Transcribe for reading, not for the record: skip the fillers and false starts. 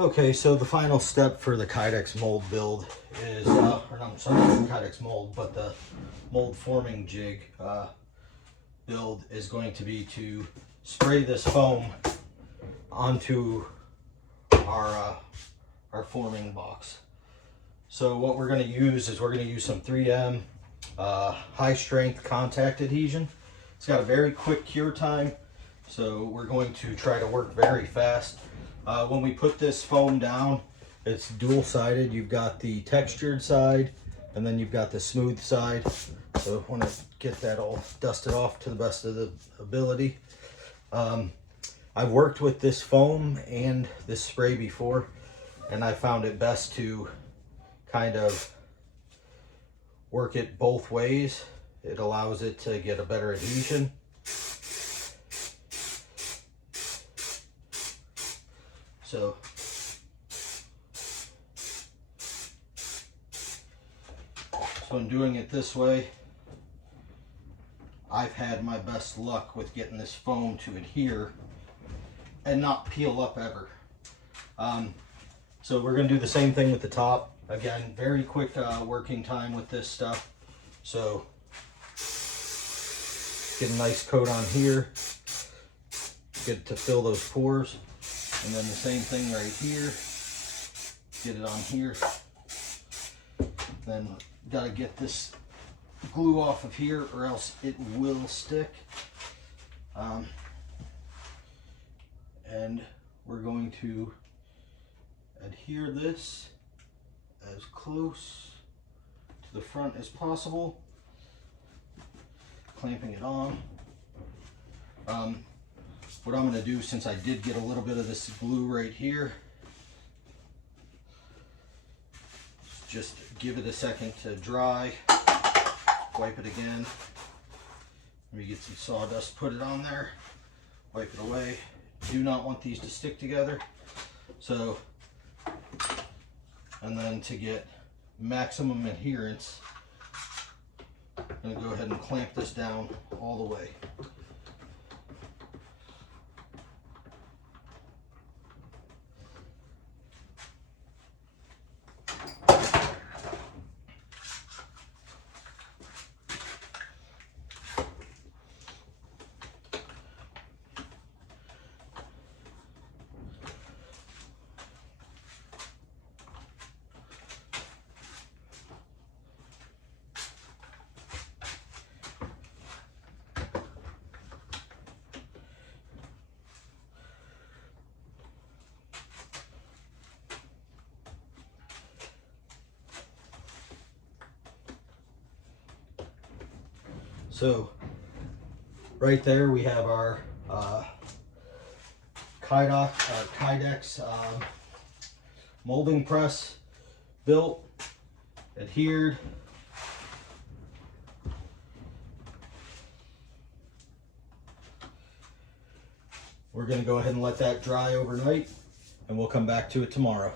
Okay, so the final step for the Kydex mold build is, or no, sorry, not the Kydex mold, but the mold forming jig build is going to be to spray this foam onto our forming box. So what we're going to use is we're going to use some 3M high strength contact adhesion. It's got a very quick cure time, so we're going to try to work very fast. When we put this foam down, it's dual-sided. You've got the textured side, and then you've got the smooth side. So I want to get that all dusted off to the best of the ability. I've worked with this foam and this spray before, and I found it best to kind of work it both ways. It allows it to get a better adhesion. So in doing it this way, I've had my best luck with getting this foam to adhere and not peel up ever. So we're going to do the same thing with the top. Again, very quick working time with this stuff. So get a nice coat on here, get it to fill those pores. And then the same thing right here, get it on here. Then got to get this glue off of here or else it will stick. And we're going to adhere this as close to the front as possible, clamping it on. What I'm going to do, since I did get a little bit of this glue right here, just give it a second to dry, wipe it again. Let me get some sawdust, put it on there, wipe it away. Do not want these to stick together. So, and then to get maximum adherence, I'm going to go ahead and clamp this down all the way. So right there we have our Kydex molding press built, adhered. We're going to go ahead and let that dry overnight, and we'll come back to it tomorrow.